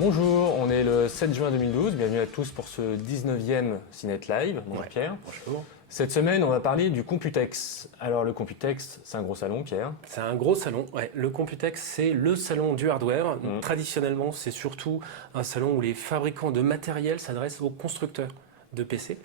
Bonjour, on est le 7 juin 2012, bienvenue à tous pour ce 19e Cinet Live. Bonjour Pierre. Bonjour. Cette semaine, on va parler du Computex. Alors le Computex, c'est un gros salon, Pierre. C'est un gros salon, ouais. Le Computex, c'est le salon du hardware. Traditionnellement, c'est surtout un salon où les fabricants de matériel s'adressent aux constructeurs de PC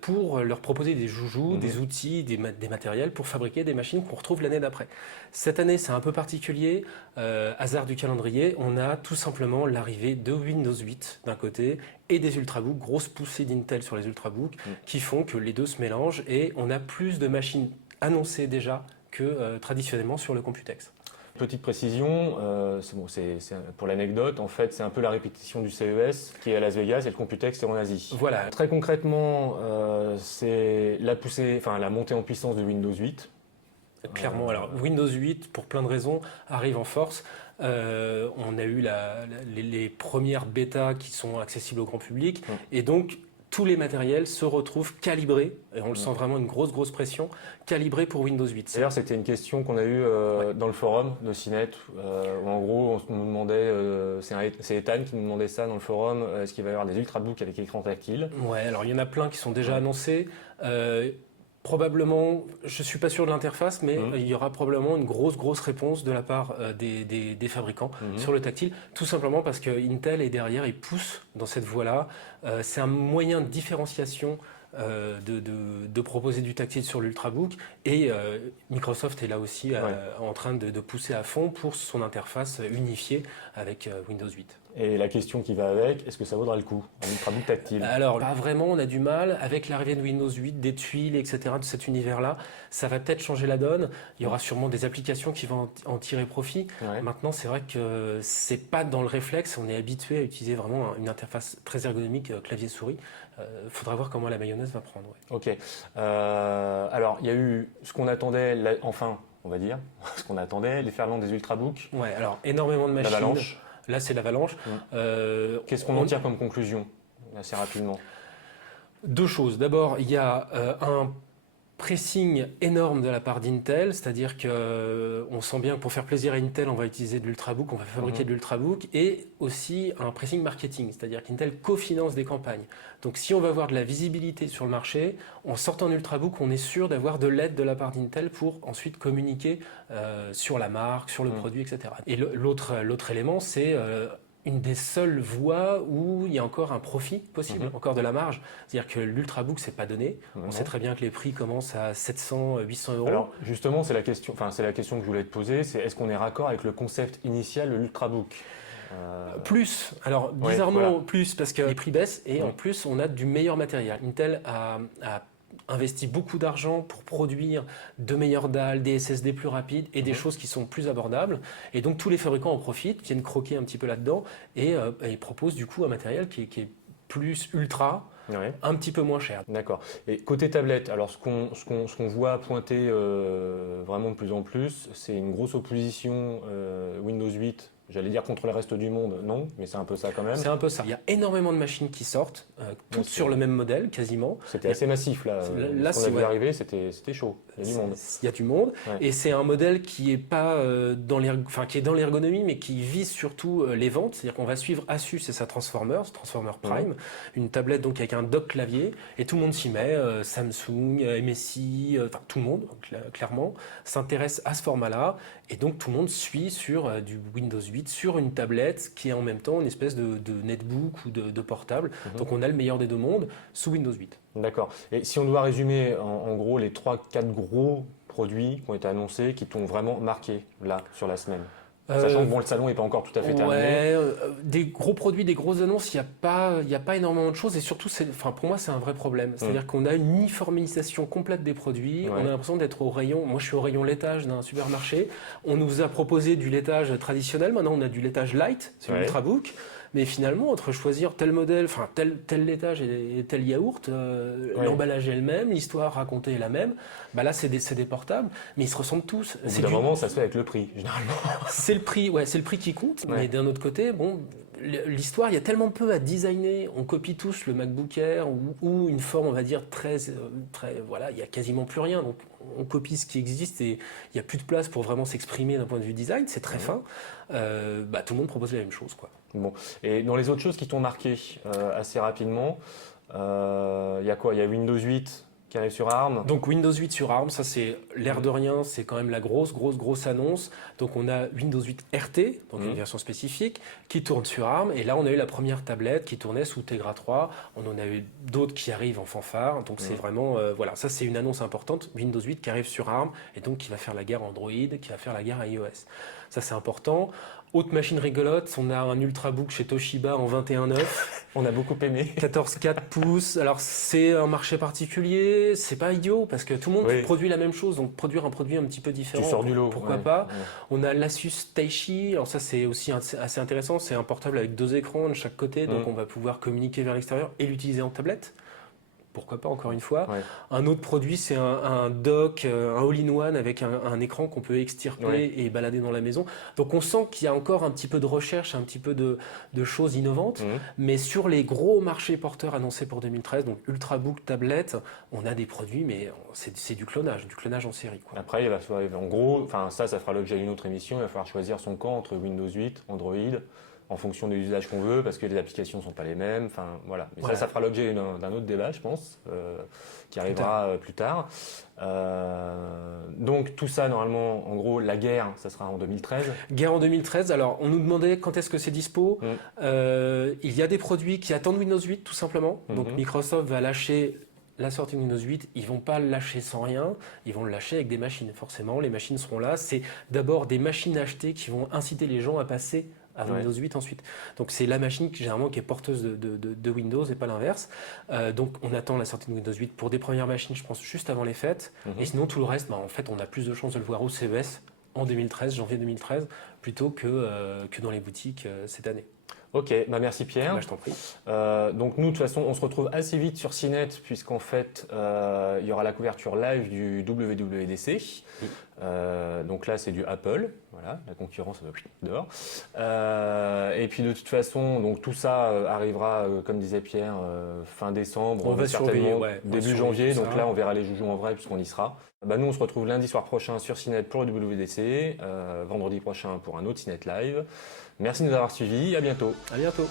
pour leur proposer des joujoux, des outils, des matériels pour fabriquer des machines qu'on retrouve l'année d'après. Cette année, c'est un peu particulier. Hasard du calendrier, on a tout simplement l'arrivée de Windows 8 d'un côté et des Ultrabooks, grosse poussée d'Intel sur les Ultrabooks qui font que les deux se mélangent et on a plus de machines annoncées déjà que traditionnellement sur le Computex. Petite précision, c'est pour l'anecdote, en fait, c'est un peu la répétition du CES qui est à Las Vegas et le Computex est en Asie. Voilà. Très concrètement, c'est la montée en puissance de Windows 8. Clairement, alors Windows 8, pour plein de raisons, arrive en force. On a eu les premières bêtas qui sont accessibles au grand public et donc tous les matériels se retrouvent calibrés, et on le sent vraiment une grosse pression, calibrés pour Windows 8. D'ailleurs, c'était une question qu'on a eue dans le forum de Cinet, où en gros, on nous demandait, c'est Ethan qui nous demandait ça dans le forum, est-ce qu'il va y avoir des Ultrabooks avec écran tactile? Ouais, alors il y en a plein qui sont déjà annoncés. Probablement, je suis pas sûr de l'interface, mais il y aura probablement une grosse réponse de la part des fabricants sur le tactile, tout simplement parce que Intel est derrière, il pousse dans cette voie-là. C'est un moyen de différenciation de proposer du tactile sur l'Ultrabook et Microsoft est là aussi en train de pousser à fond pour son interface unifiée avec Windows 8. Et la question qui va avec, est-ce que ça vaudra le coup, un Ultrabook tactile? Alors, pas vraiment, on a du mal. Avec l'arrivée de Windows 8, des tuiles, etc., de cet univers-là, ça va peut-être changer la donne. Il y aura sûrement des applications qui vont en tirer profit. Ouais. Maintenant, c'est vrai que c'est pas dans le réflexe. On est habitué à utiliser vraiment une interface très ergonomique, clavier-souris. Faudra voir comment la mayonnaise va prendre. Ouais. Ok. Alors, il y a eu ce qu'on attendait, on va dire, ce qu'on attendait, les ferlands des Ultrabooks. Ouais, alors, énormément de machines. L'avalanche. Là, c'est l'avalanche. Qu'est-ce qu'on en tire comme conclusion, assez rapidement? Deux choses. D'abord, il y a un pressing énorme de la part d'Intel, c'est-à-dire qu'on sent bien que pour faire plaisir à Intel, on va utiliser de l'Ultrabook, on va fabriquer de l'Ultrabook, et aussi un pressing marketing, c'est-à-dire qu'Intel cofinance des campagnes. Donc si on veut avoir de la visibilité sur le marché, en sortant d'Ultrabook, on est sûr d'avoir de l'aide de la part d'Intel pour ensuite communiquer sur la marque, sur le produit, etc. Et l'autre élément, c'est une des seules voies où il y a encore un profit possible, encore de la marge. C'est-à-dire que l'Ultrabook, c'est pas donné. On sait très bien que les prix commencent à 700, 800 euros. Alors, justement, c'est la question que je voulais te poser, c'est est-ce qu'on est raccord avec le concept initial de l'Ultrabook? Plus, alors bizarrement plus, parce que les prix baissent et en plus, on a du meilleur matériel. Intel a investi beaucoup d'argent pour produire de meilleures dalles, des SSD plus rapides et des choses qui sont plus abordables. Et donc tous les fabricants en profitent, viennent croquer un petit peu là-dedans et proposent du coup un matériel qui est plus ultra, un petit peu moins cher. D'accord. Et côté tablette, alors ce qu'on voit pointer vraiment de plus en plus, c'est une grosse opposition Windows 8. J'allais dire contre le reste du monde, non, mais c'est un peu ça quand même. C'est un peu ça. Il y a énormément de machines qui sortent, toutes sur le même modèle, quasiment. C'était assez massif là. Là ce qu'on a vu arriver, c'était chaud. Il y a du monde. Il y a du monde, et c'est un modèle qui est pas qui est dans l'ergonomie, mais qui vise surtout les ventes. C'est-à-dire qu'on va suivre Asus et sa Transformer Prime, une tablette donc avec un dock clavier, et tout le monde s'y met. Samsung, MSI, tout le monde clairement s'intéresse à ce format-là, et donc tout le monde suit sur du Windows 8 sur une tablette qui est en même temps une espèce de netbook ou de portable. Donc on a le meilleur des deux mondes sous Windows 8. D'accord. Et si on doit résumer en gros les 3-4 gros produits qui ont été annoncés, qui t'ont vraiment marqué là sur la semaine, sachant que le salon n'est pas encore tout à fait terminé. Des gros produits, des grosses annonces, il y a pas énormément de choses, et surtout, pour moi, c'est un vrai problème. C'est-à-dire qu'on a une uniformisation complète des produits. On a l'impression d'être au rayon. Moi, je suis au rayon laitage d'un supermarché. On nous a proposé du laitage traditionnel. Maintenant, on a du laitage light sur l'Ultrabook. Mais finalement, entre choisir tel modèle, tel laitage et tel yaourt, l'emballage est le même, l'histoire racontée est la même. Bah là, c'est des portables, mais ils se ressemblent tous. Au bout d'un moment, ça se fait avec le prix, généralement. C'est le prix qui compte. Mais d'un autre côté, l'histoire, il y a tellement peu à designer. On copie tous le MacBook Air ou une forme, on va dire, voilà, il y a quasiment plus rien. Donc, on copie ce qui existe et il n'y a plus de place pour vraiment s'exprimer d'un point de vue design. C'est très fin. Tout le monde propose la même chose, quoi. Bon. Et dans les autres choses qui t'ont marqué assez rapidement, il y a quoi? Il y a Windows 8 qui arrive sur ARM. Donc Windows 8 sur ARM, ça c'est l'air de rien, c'est quand même la grosse annonce. Donc on a Windows 8 RT, donc une version spécifique, qui tourne sur ARM. Et là on a eu la première tablette qui tournait sous Tegra 3. On en a eu d'autres qui arrivent en fanfare. Donc c'est vraiment, voilà, ça c'est une annonce importante. Windows 8 qui arrive sur ARM et donc qui va faire la guerre à Android, qui va faire la guerre à iOS. Ça c'est important. Autre machine rigolote, on a un Ultrabook chez Toshiba en 21.9. On a beaucoup aimé. 14,4 pouces. Alors, c'est un marché particulier, c'est pas idiot parce que tout le monde produit la même chose, donc produire un produit un petit peu différent. Tu sors du lot. Pourquoi pas. On a l'Asus Taichi. Alors, ça, c'est aussi assez intéressant. C'est un portable avec 2 écrans de chaque côté, donc on va pouvoir communiquer vers l'extérieur et l'utiliser en tablette. Pourquoi pas, encore une fois. Un autre produit, c'est un dock, un all-in-one avec un écran qu'on peut extirper et balader dans la maison. Donc on sent qu'il y a encore un petit peu de recherche, un petit peu de choses innovantes. Mais sur les gros marchés porteurs annoncés pour 2013, donc Ultrabook, tablette, on a des produits, mais c'est du clonage en série, quoi. Après, il va falloir, en gros, ça fera l'objet d'une autre émission. Il va falloir choisir son camp entre Windows 8, Android, en fonction des usages qu'on veut, parce que les applications ne sont pas les mêmes. Enfin, voilà. Mais ça fera l'objet d'un autre débat, je pense, qui arrivera plus tard. Donc tout ça, normalement, en gros, la guerre, ça sera en 2013. Guerre en 2013. Alors, on nous demandait quand est-ce que c'est dispo. Il y a des produits qui attendent Windows 8, tout simplement. Donc Microsoft va lâcher la sortie de Windows 8, ils vont pas le lâcher sans rien, ils vont le lâcher avec des machines. Forcément, les machines seront là. C'est d'abord des machines achetées qui vont inciter les gens à passer à Windows 8 ensuite. Donc c'est la machine généralement qui est porteuse de Windows et pas l'inverse. Donc on attend la sortie de Windows 8 pour des premières machines, je pense, juste avant les fêtes. Et sinon tout le reste, en fait, on a plus de chances de le voir au CES en 2013, janvier 2013, plutôt que dans les boutiques cette année. Ok, merci Pierre. Je t'en prie. Donc nous, de toute façon, on se retrouve assez vite sur CNET, puisqu'en fait, il y aura la couverture live du WWDC. Donc là, c'est du Apple. Voilà, la concurrence dehors. Et puis de toute façon, donc tout ça arrivera, comme disait Pierre, fin décembre, on va certainement début janvier. Donc ça. là, on verra les joujoux en vrai, puisqu'on y sera. Nous, on se retrouve lundi soir prochain sur CNET pour le WWDC, vendredi prochain pour un autre CNET Live. Merci de nous avoir suivis, à bientôt. À bientôt.